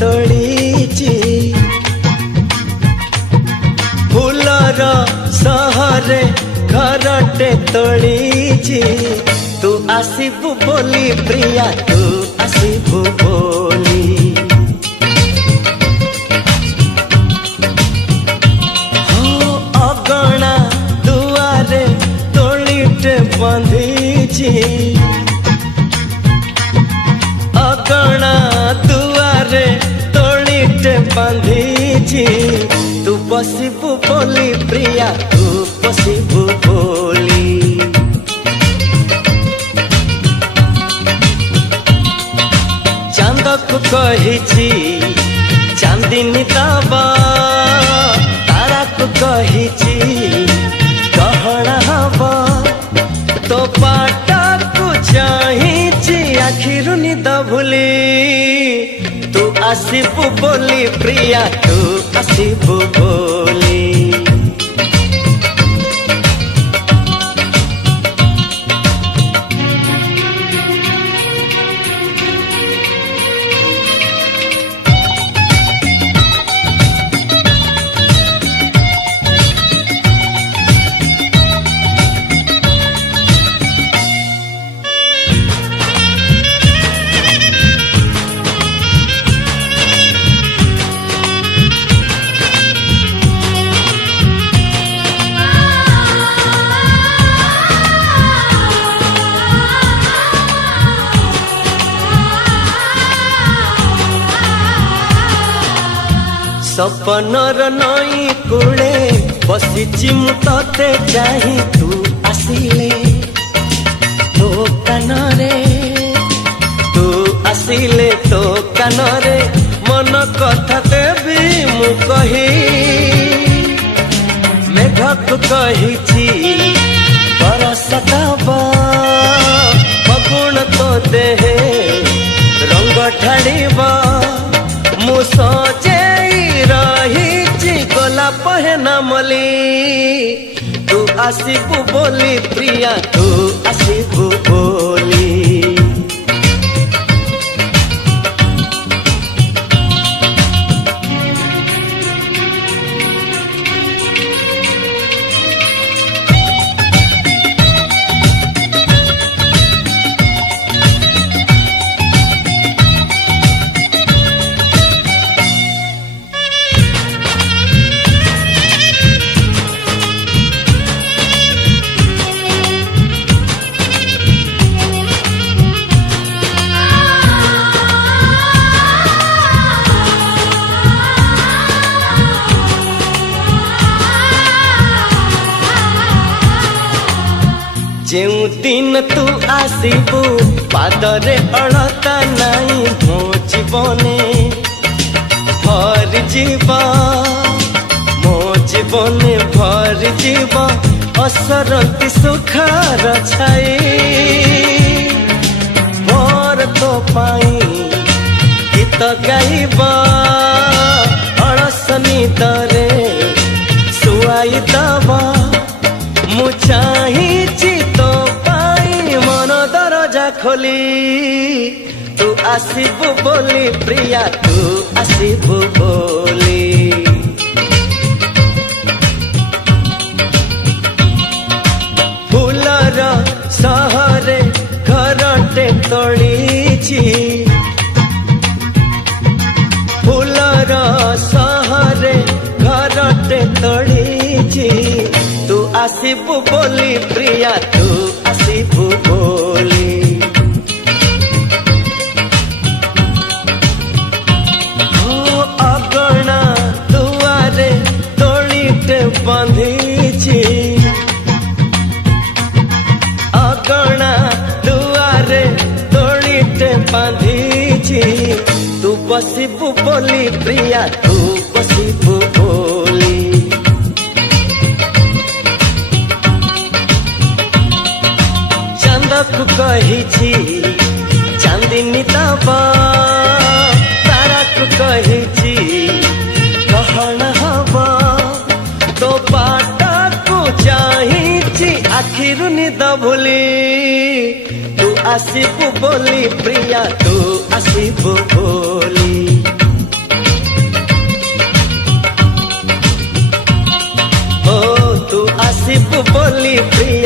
तोड़ीची फूलर सहरे घरटे तोड़ीची तू आसीबु बोली प्रिया तू आसीबु बोली हो अगणा दुआरे तोड़ीटे बंधीची अगणा दुआरे तोड़ीटे बंधीची तू बसिबु बोली प्रिया तू बसिबु बोली चांदक कहिची चांदिनी दबा तारा को कहिची गहना हबा तो पाटा को चाहिची आखिरु निद भूली तू आसीबु बोली प्रिया तू आसीबु बोली सपनर नई कूले बसीची मु तते चाही तू आसिले तो कानरे तू आसिले तो कानरे मन कथा देवी मु कही मेघक कहिची बरसतबा फगुण तो देहे रंग ठाड़ीबा मु सजे रही गोला पहना मली तू आसीबु बोली प्रिया तू आसीबु बोली जेउ दिन तू आसीबु पादरे अड़ता नाई मो जीवने भर जीवा मो जीवने भर जीवा असरती सुखार छाई मोर तो पाई गीत गाइबा अड़सनी दरे सुआई दबा मु चाहिची तो पाई मन दरजा खोली तू आसीबु बोली प्रिया तू आसीबु बोली फूलर सहरे घरटे तोड़ीची फूलर सहरे घरटे तोड़ीची तू आसीबु बोली प्रिया तू आसीबु बोली हो अगणा दुआरे तोड़ीटे बंधीची अगणा दुआरे तोड़ीटे बंधीची तू बसिबु बोली प्रिया तू बसिबु बोली चांदक कहिची चांदिनी दबा तारा को कहिची गहना हबा तो पाटा को चाहिची आखिरु निद भूली तू आसीबु बोली प्रिया तू आसीबु बोली ବୋଲି ପ୍ରିୟ